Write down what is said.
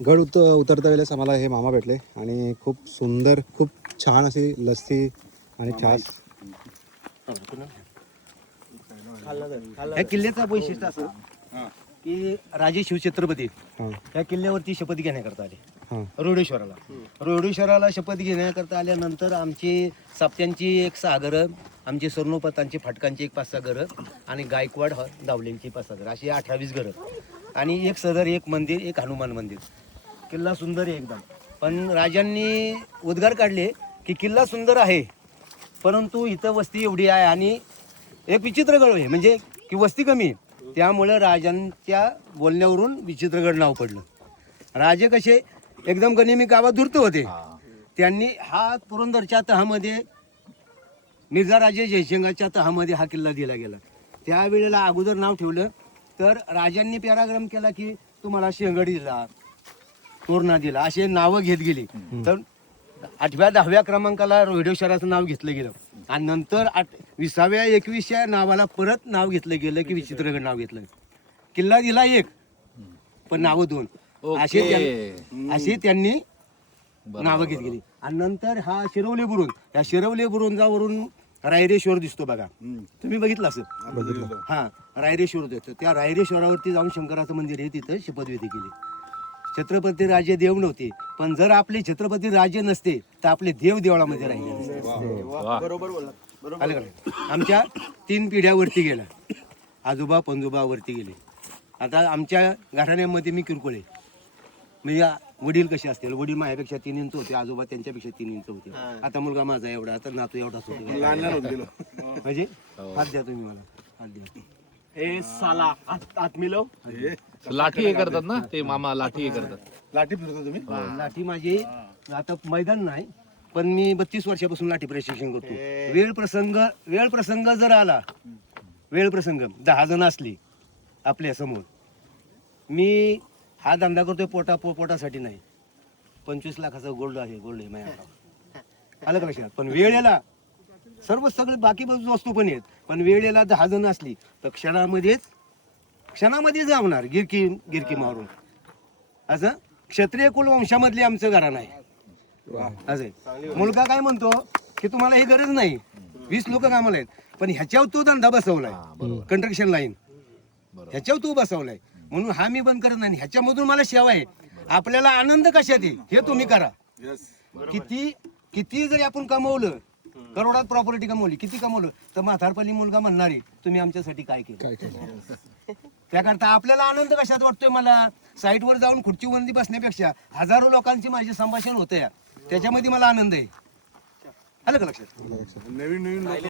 उतरता वेळेस आम्हाला हे मामा भेटले आणि खूप सुंदर खूप छान अशी लस्सी आणि छास. या किल्ल्याचं वैशिष्ट्य असं की राजे शिवछत्रपती या किल्ल्यावरती शपथ घेण्याकरता आले रोडेश्वराला शपथ घेण्याकरता आल्यानंतर आमची साप्त्यांची एक 6 घरं, आमची स्वर्णोपतांची फाटकांची एक 5-6 घरं आणि गायकवाड दावलेंची 5-6 घरं, अशी 18-20 घरं आणि एक सदर, एक मंदिर, एक हनुमान मंदिर. किल्ला सुंदर आहे एकदम. पण राजांनी उद्गार काढले की किल्ला सुंदर आहे परंतु इथं वस्ती एवढी आहे आणि एक विचित्रगड आहे, म्हणजे की वस्ती कमी आहे. त्यामुळं राजांच्या बोलण्यावरून विचित्रगड नाव पडलं. राजे कसे एकदम गनिमी गावात धूर्त होते. त्यांनी हा पुरंदरच्या तहामध्ये, मिर्झाराजे जयसिंगाच्या तहामध्ये हा किल्ला दिला गेला. त्यावेळेला अगोदर नाव ठेवलं तर राजांनी पॅराग्राम केला की तुम्हाला शेंगडी दिला, तोरणा दिला, असे नावं घेत गेली. तर 8व्या-10व्या क्रमांकाला रोहिडेश्वराचं नाव घेतलं गेलं आणि नंतर 20व्या-21व्या नावाला परत नाव घेतलं गेलं की विचित्रगड नाव घेतलं. किल्ला दिला एक पण नावं 2 असे त्यांनी नावं घेत गेली. आणि नंतर हा शिरवली बुरुज, या शिरवली बुरुजावरून रायरेश्वर दिसतो बघा, तुम्ही बघितलं असं. हा रायरेश्वर दिसतो, त्या रायरेश्वरावरती जाऊन शंकराचं मंदिर आहे, तिथं शपथविधी केली. छत्रपती राजे देव नव्हते, पण जर आपले छत्रपती राजे नसते तर आपले देव देवळामध्ये राहिले नसते. आमच्या 3 पिढ्यावरती गेला, आजोबा पंजोबा वरती गेले. आता आमच्या घराण्यामध्ये मी किरकोळ आहे, म्हणजे वडील कसे असतील, वडील माझ्यापेक्षा 3 इंच होते, आजोबा त्यांच्यापेक्षा 3 इंच होते. आता मुलगा माझा एवढा, आता नातू एवढाच होतो. म्हणजे हात द्या तुम्ही मला, हात द्या. ए साला आत मिलव. लाठी हे करतात ना ते मामा, लाठी हे करतात. लाठी फिरतो तुम्ही? लाठी माझी आता मैदान नाही, पण मी 32 वर्षापासून लाठी प्रशिक्षण करतो. वेळ प्रसंग जर आला, वेळ प्रसंग 10 जण असली आपल्या समोर, मी हा धंदा करतोय पोटासाठी नाही. 25 लाखाचा गोल्ड आहे माझ्या. आलं का लक्षात? पण वेळेला सगळे बाकी वस्तू पण आहेत, पण वेळेला 10 जण असली तर क्षणामध्ये जावणार गिरकी मारून. असं क्षत्रिय कुल वंशामधले आमचं घराणं आहे. असं मुलगा काय म्हणतो की तुम्हाला ही गरज नाही, 20 लोक कामाला आहेत, पण ह्याच्यावर तू धंदा बसवलाय, कंस्ट्रक्शन लाईन ह्याच्यावर तू बसवलाय, म्हणून हा मी बंद करत नाही. ह्याच्यामधून मला सेवा आहे. आपल्याला आनंद कशात आहे हे तुम्ही करा. किती जरी आपण कमवलं, करोडात प्रॉपर्टी कमवली, किती कमवलं, तर म्हातारपणी मुलगा म्हणणार आहे तुम्ही आमच्यासाठी काय केलं. त्याकरता आपल्याला आनंद कशात वाटतोय, मला साईटवर जाऊन खुर्चीवरती बसण्यापेक्षा हजारो लोकांची माझे संभाषण होतं, त्याच्यामध्ये मला आनंद आहे. आलं का लक्षात? नवीन